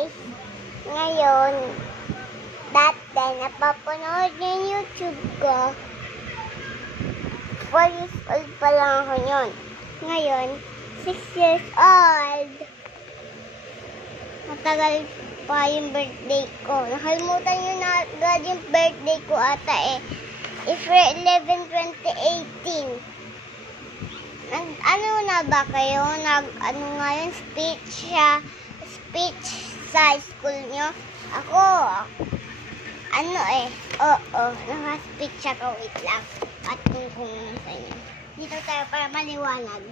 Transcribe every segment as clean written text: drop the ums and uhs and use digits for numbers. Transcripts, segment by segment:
guys, ngayon, dati napapanood yung YouTube ko. 4 years old pa lang ako yun. Ngayon, 6 years old. Matagal pa yung birthday ko. Nakalimutan nyo na agad yung birthday ko ata April 11, 2018. Ano na ba kayo? Ngayon, speech sa school nyo? Ako, naka-speech ako. Wait lang. At kung nasa inyo. Dito tayo para maliwanag.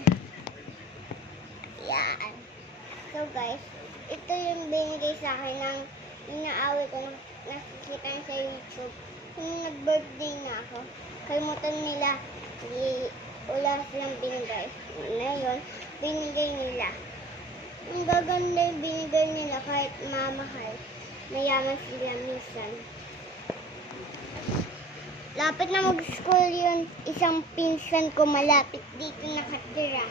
Yan. So guys, ito yung binigay sa akin ng inaaway ko na nakikita sa YouTube. Nung nag-birthday na ako, kalimutan nila, wala silang binigay. Ngayon, binigay nila. Ang gaganda yung binigay nila kahit mamahal. Mayaman sila minsan. Lapit na mag-school yun. Isang pinsan ko malapit dito nakatira.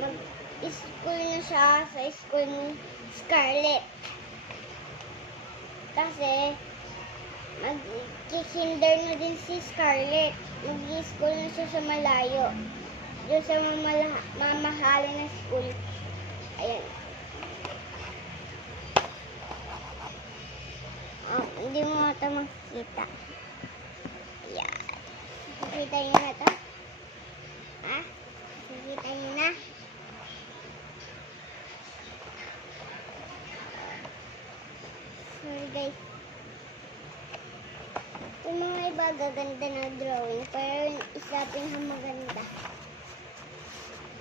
Mag-school na siya sa school ni Scarlett. Kasi, mag-kinder na din si Scarlett. Mag-school na siya sa malayo. Doon sa mamahalin na school. Ayan. Hindi mo ito makikita. Ayan. Makikita nyo na ito? Ha? Makikita nyo na? Sorry guys. Yung mga iba gaganda na drawing, pero yung isa pinakamaganda.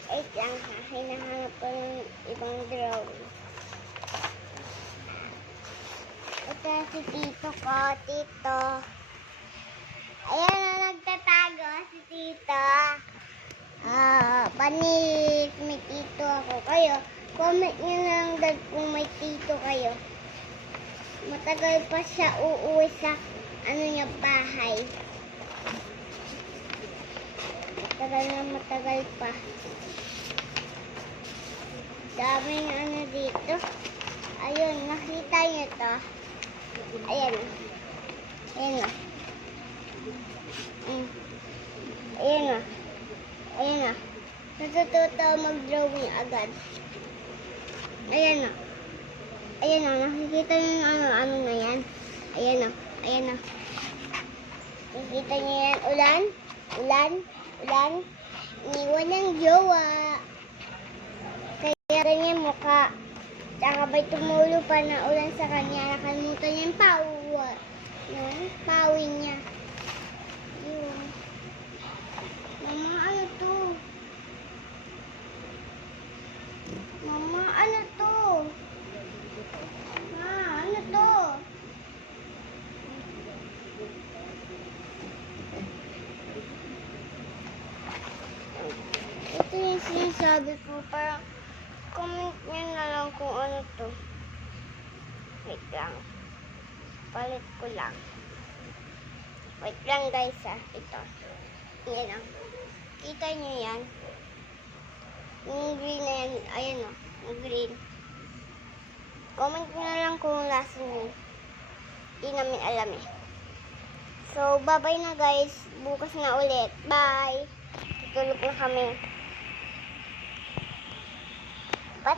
Wait lang ha, hinahanap ko ng ibang drawing. Ito si tito ko, tito. Ayan na, nagtatago si tito. Panik, may tito ako. Kayo, comment nyo lang kung may tito kayo. Matagal pa siya uuwi sa bahay. Matagal pa. Daming dito. Ayun, nakita niyo to. Ayan. Ayan o. Ayan o. Ayan o. Natututo mag-drawing agad. Ayan o. Ayan o. Nakikita niyo yung ano na yan. Ayan o. Ayan o. Nakikita niyo yan. Ulan. Ulan. Ulan. Iniwan ng jowa. Kaya ganyan mukha. Tsaka ba'y tumulo pa na ulan sa kanya. Nakalimutan niya yung pawi niya. Yun. Mama, ano to? Mama, ano to? Ma, ano to? Ito yung sinasabi ko. Parang comment nyo na lang kung ano to. Wait lang. Palit ko lang. Wait lang guys Ito. Yan lang. Kita nyo yan. Yung green na yan. Ayan o. Yung green. Comment nyo na lang kung lasa nyo. Hindi namin alam So, bye-bye na guys. Bukas na ulit. Bye. Tutulog na kami. Bye!